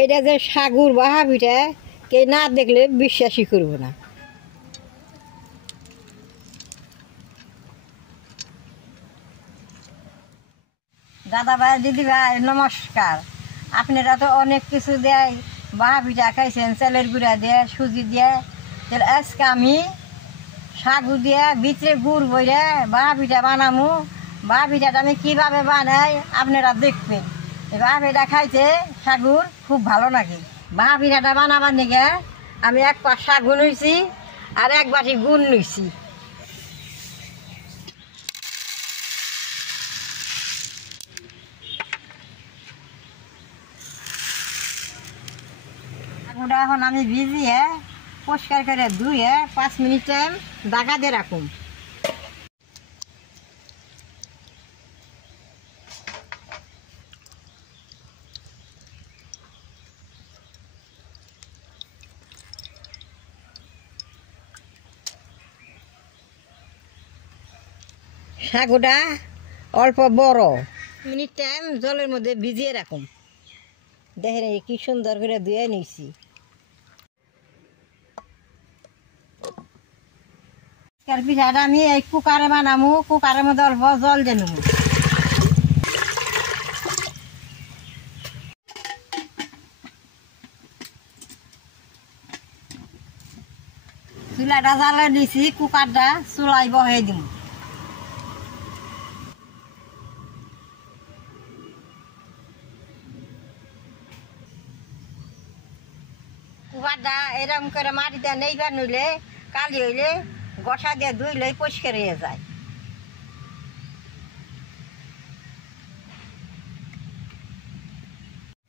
এটা যে সাগুর বা হাবিটা কে না দেখলে বিশ্বাসই করব না। দাদা ভাই দিদি ভাই নমস্কার। আপনারা তো অনেক কিছু দেয়, বাহা পিঠা খাইছেন চালের গুঁড়া দিয়ে সুজি দিয়ে, তাহলে আজকে আমি সাগু দিয়ে ভিতরে গুড় বইরে বাহা পিঠা বানামু। বাহা পিঠাটা আমি কীভাবে বানাই আপনারা দেখবেন। এই বাহা পিঠা খাইতে সাগুর খুব ভালো লাগে। বাহা পিঠাটা বানাবার নিগে আমি এক পা সাগু নিয়েছি আর এক বাটি গুড় নিয়েছি। সাগুটা এখন আমি ভিজিয়ে পরিষ্কার করে ধুয়ে 5 মিনিট টাইম দাগা দিয়ে রাখুন। সাগুটা অল্প বড়, মিনিট টাইম জলের মধ্যে ভিজিয়ে রাখুন। দেখেন কি সুন্দর করে ধুয়ে নিয়েছি। পিঠাটা আমি এই কুকারে বানামু, কুকারের মধ্যে অল্প জল দিয়ে নেবো। চুলাটা জ্বালে দিছি, কুকারটা চুলাই বহে দিব। কুকারটা এরকম করে মাটিতে নেইবার নইলে কালি হইলে গসা দিয়ে ধুইলে পরিষ্কার হয়ে যায়।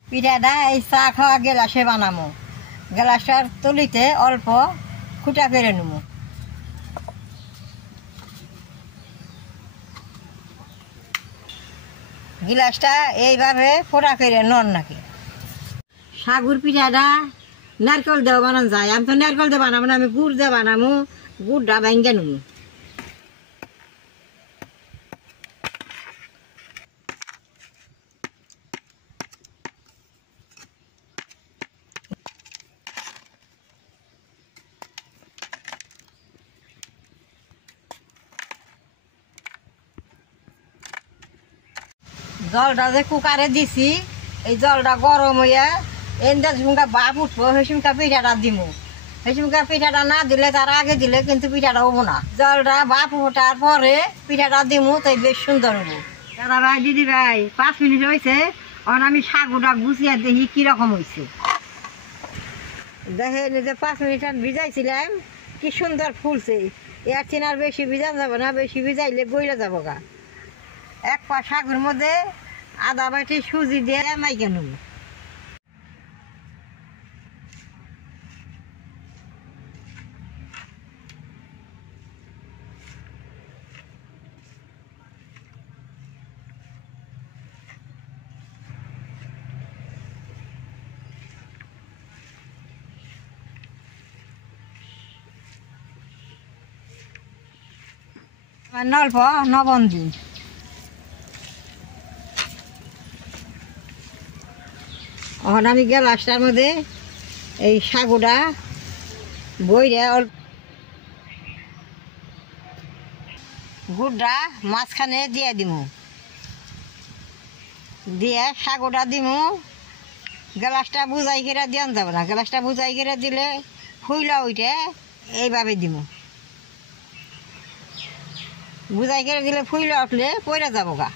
পিঠাটা এই চা খাওয়া গেলাসে বানামো। গেলাসটার তলিতে অল্প খুঁটা করে নেব। গিলাসটা এইভাবে ফোড়া করে নন নাকি। সাগুর পিঠাটা নারকেল দেওয়া বানানো যায়, আমি তো নারকেল দিয়ে বানাবো না, আমি গুড় দিয়ে বানাবো। গুড়টা ভেঙে নেব। জলটা যে কুকারে দিছি, এই জলটা গরম হইয়া এনটা যেমনটা বাপ উঠবো সেসমকা পিঠাটা দিব। সেসমকা পিঠাটা না দিলে তার আগে দিলে কিন্তু পিঠাটা হবো না। জলটা বাপ ওঠার পরে পিঠাটা দিমু, তাই বেশ সুন্দর হবো। দাদা ভাই দিদি ভাই 5 মিনিট হয়েছে, এখন আমি সাগুটা গুছিয়ে দেখি কিরকম হয়েছে। দেখেন যে 5 মিনিট ভিজাইছিলাম, কি সুন্দর ফুলছে। এর চেয়ে আর বেশি ভিজা যাবে না, বেশি ভিজাইলে গইলে যাবো গা। এক পা সাগুর মধ্যে আধা বাটি সুজি দিয়ে মাইকে নেব। অল্প লবণ দিই। এখন আমি গ্লাসটার মধ্যে এই সাগুটা বইরে অল্প গুড়টা মাঝখানে দিয়ে দিব, দিয়ে সাগুটা দিব। গ্লাসটা বুঝাই করে দেওয়া যাবে না, গ্লাসটা বুঝাই করে দিলে ফুইলা উঠে এইভাবে দিব। বুঝাই করে দিলে ফুইলা উঠলে পড়ে যাবো গা।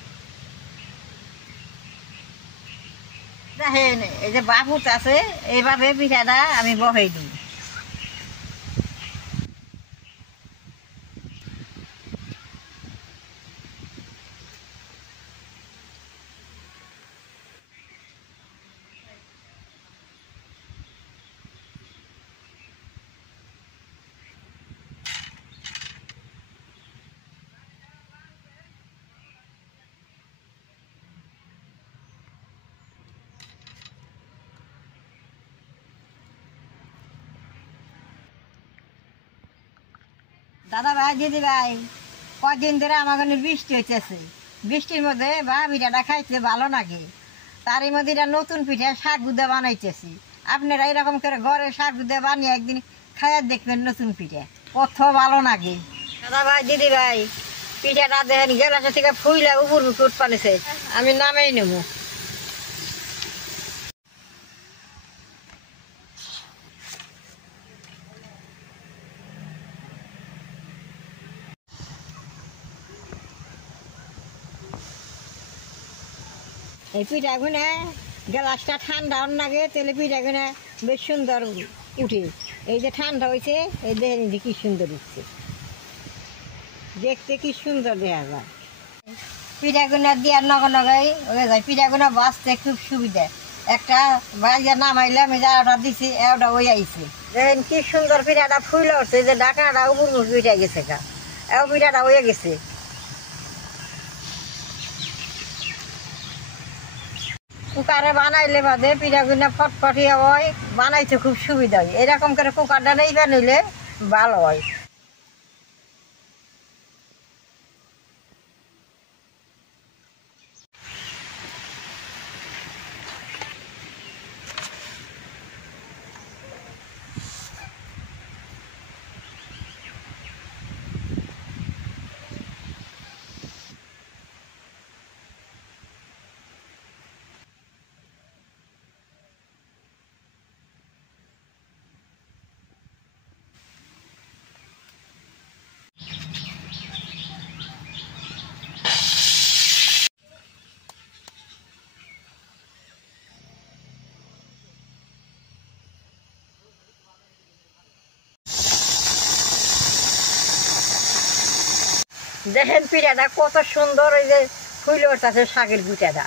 দেখেন এই যে বাপুত আছে, এইভাবে পিঠাটা আমি বসাই দিই। দাদা ভাই দিদি ভাই কদিন ধরে আমার বৃষ্টি হইতেছে, বৃষ্টির মধ্যে বা পিঠাটা খাইতে ভালো লাগে। তা তারই মধ্যে এটা নতুন পিঠা শাক গুদা বানাইতেছি। আপনারা এরকম করে ঘরে শাক গুদা বানিয়ে একদিন খাইয়া দেখবেন নতুন পিঠা, কত ভালো লাগে। দাদা ভাই দিদি ভাই, পিঠাটা দেখেন গেলাসা থেকে ফুইলা উপর মুকুট পানিছে, আমি নামেই নেব। এই পিঠাগুনে গ্লাসটা ঠান্ডা লাগে, তাহলে পিঠাগুনে বেশ সুন্দর উঠে। এই যে ঠান্ডা হয়েছে, এই দেখেন যে কি সুন্দর উঠছে, দেখতে কি সুন্দর দেখা যায়। পিঠাগুনা দেওয়ার নগাই হয়ে যায়, পিঠাগুনা বাঁচতে খুব সুবিধা। একটা বাজার নামাইলাম, এই যে ওটা দিছি, ওটা ওই আইছে। দেখেন কি সুন্দর পিঠাটা ফুলে উঠছে, যে ঢাকাটা উপর পিঠা গেছে গা, এও পিঠাটা হয়ে গেছে। কুকারে বানাইলে বাদে পিঠাগুনা ফটফটিয়া হয়, বানাইতে খুব সুবিধা হয়। এরকম করে কুকারটা নেই বানাইলে ভালো হয়। দেখেন পিঠাটা কত সুন্দর, এই যে ফুলে উঠতেছে শাকের পিঠাটা।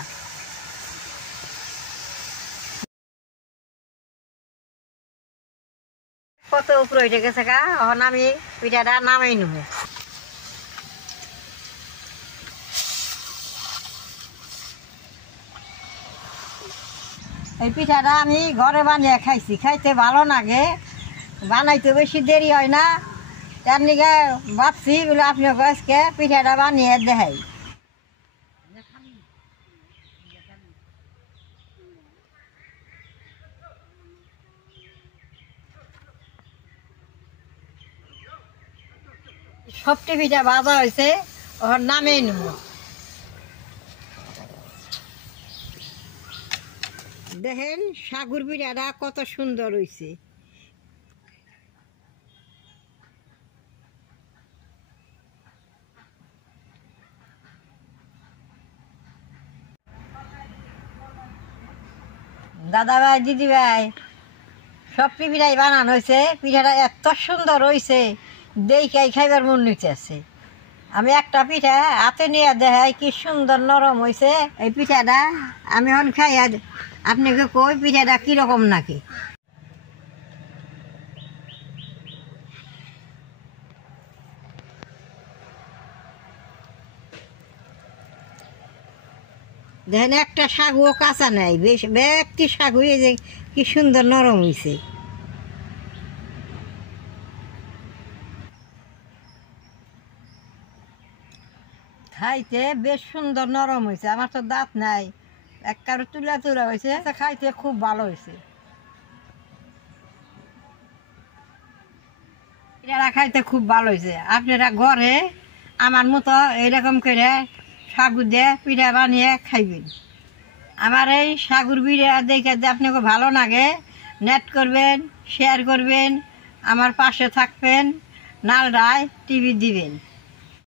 কত উপরে উঠে গেছে গা, এখন আমি পিঠাটা নামাই নেব। এই পিঠাটা আমি ঘরে বানিয়ে খাইছি, খাইতে ভালো লাগে, বানাইতে বেশি দেরি হয় না। তার নিকে ভাবছি বলে আপনি আজকে পিঠাটা বানিয়ে দেখাই। সবটি পিঠা ভাজা হয়েছে, ওর নামেই নেব। দেখেন সাগুর পিঠাটা কত সুন্দর হয়েছে। দাদা ভাই দিদি ভাই, সবটি পিঠাই বানানো হয়েছে, পিঠাটা এত সুন্দর হয়েছে দেখাই খাইবার মন নিতেছে। আমি একটা পিঠা হাতে নিয়ে দেখাই কি সুন্দর নরম হয়েছে। এই পিঠাটা আমি এখন খাই, আপনাকে কই পিঠাটা কিরকম নাকি। দেখেন একটা শাগুও কাঁচা নাই, বেশ ব্যক্তি শাগু, এই যে কি সুন্দর নরম হয়েছে। খাইতে বেশ সুন্দর নরম হয়েছে, আমার তো দাঁত নাই, এক কারো তুলা তুলা হয়েছে, খাইতে খুব ভালো হয়েছে। এটা খাইতে খুব ভালো হয়েছে। আপনারা ঘরে আমার মতো এরকম করে সাগু দিয়ে পিঠা বানিয়ে খাইবেন। আমার এই সাগুর পিঠা দেখে যদি আপনাকে ভালো লাগে, নেট করবেন, শেয়ার করবেন, আমার পাশে থাকবেন, নালডায় টিভি দিবেন।